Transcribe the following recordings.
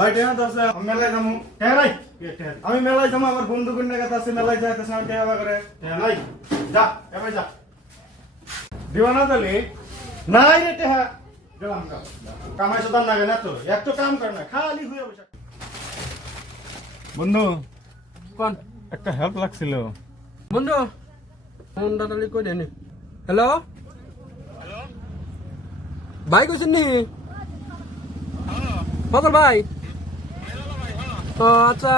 ভাই টেহা তো আছে আমি মেলায় যাবো টেহা নাই আমি মেলায় যাবো আমার বন্ধু কন্যা কথা আছে মেলায় যাইতেছে আমি টেহা করে টেহা নাই যা এবার যা দিবা না তাহলে নাই রে টেহা গেলাম কামাই সুদান লাগে না তো এক তো কাম করে না খালি হয়ে বসে বন্ধু কোন একটা হেল্প লাগছিল বন্ধু ফোন দাদালি কই দেনি হ্যালো ভাই কইছেন নি বদল ভাই ও আচ্ছা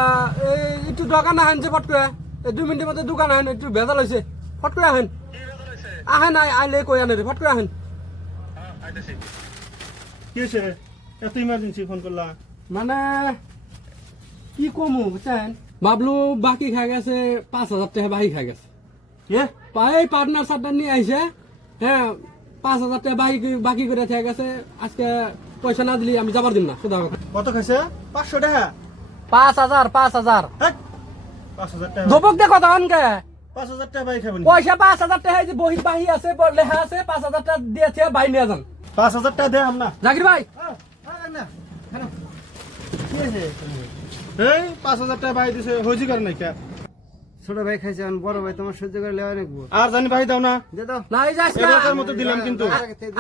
এই একটু দোকান আহেন যে ফট করে এই 2 মিনিটের মধ্যে দোকান আহেন একটু ভেজাল হয়েছে ফট করে আহেন আহেন আইলে কই আনে রে ফট করে আহেন কি হয়েছে এত ইমার্জেন্সি ফোন করলা মানে কি কমু বুঝছেন বাবলু বাকি খাই গেছে 5,000 টাকা বাকি খাই গেছে কে পাই পার্টনার সার্টনার নিয়ে আইছে হ্যাঁ 5,000 টাকা বাকি করে থেকে গেছে আজকে পয়সা না দিলি আমি যাবার দিন না শুধু কত খাইছে 500 টাকা 5,000 5,000 হেৎ, 5,000 টাকা দবক দে কথা আনকে 5,000 টাকা ভাই খাবেন পয়সা 5,000 টাকা যে বহি বাহি আছে লেখা আছে 5,000 টাকা দিয়েছে বাই নিয়ে যান 5,000 টাকা দে আমনা জাকির ভাই এই 5,000 টাকা ভাই দিছে হইজি করে নাই কে ছোট ভাই খাইছে বড় ভাই তোমার সহ্য করে লেওয়া নাকবো আর জানি ভাই দাও না দে দাও না এই যে আজকে এবারের মতো দিলাম কিন্তু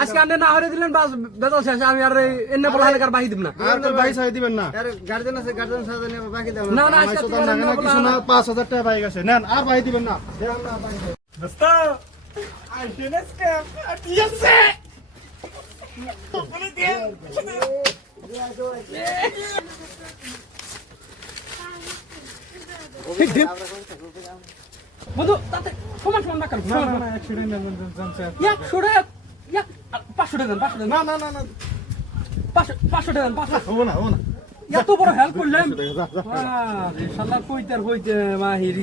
আজকে আন্ডে না হরে দিলেন বাস বেদল শেষ আমি আর এনে বলা হালকার বাহি দিব না আর তো ভাই চাই দিবেন না আর গার্জেন আছে গার্জেন সাথে নিয়ে বাকি দাও না না আমার আজকে সুদান লাগে না কিছু না 5,000 টাকা ভাই গেছে নেন আর ভাই দিবেন না দোস্ত আই টেনেস কে আটিয়াছে বলে দে বন্ধু তাতে সমান সমান না না না না অ্যাক্সিডেন্ট জানছে 100 টাকা 500 টাকা 500 টাকা না না না না 500 টাকা 500 হবো না এত বড় হেল্প করলেন যা যা শালা কইতার হইতে মাহিরি